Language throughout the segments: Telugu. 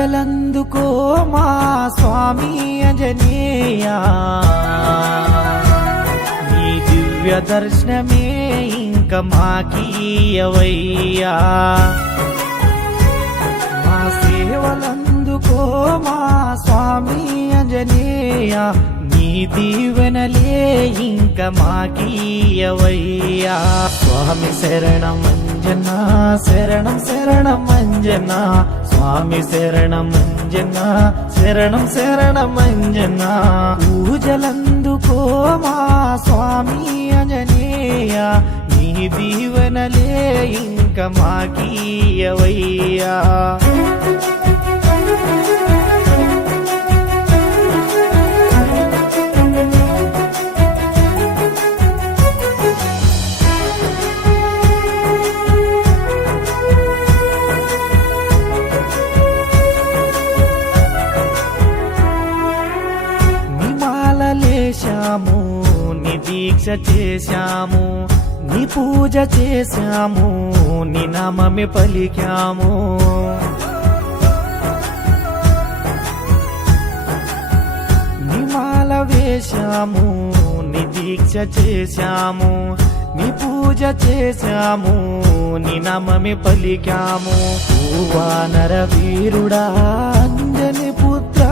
పూజలందుకో మా స్వామి ఆంజనేయ, నీ దివ్య దర్శనమే ఇంక మాకీయవయ్యా. మా సేవలందుకో మా స్వామి ఆంజనేయ, నీ దీవెనలే ఇంక మాకీయవయ్యా. స్వామి శరణం అంజనా, శరణం శరణం అంజనా, స్వామి శరణం అంజనా, శరణం శరణం అంజనా. పూజలందుకో మా స్వామి ఆంజనేయ, నీ దీవెనలే ఇంక మాకీయవయ్యా. లేశాము, నీ దీక్ష చేశాము, నీ పూజ చేశాము, నీ నామమే పలికాము. నీ మాల వేశాము, నీ దీక్ష చేశాము, నీ పూజ చేశాము, నీ నామమే పలికాము. వానర వీరుడా అంజని పుత్ర,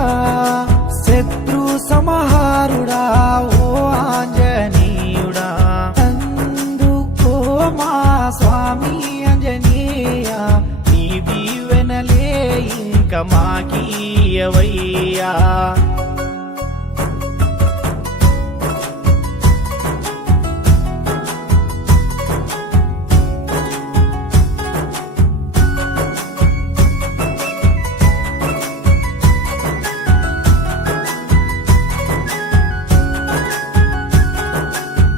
శత్రు సమహారుడా ఓ ఆంజనేయుడా, అందుకో మా స్వామి ఆంజనేయ, నీ దీవెనలే ఇంక మాకీయవయ్యా.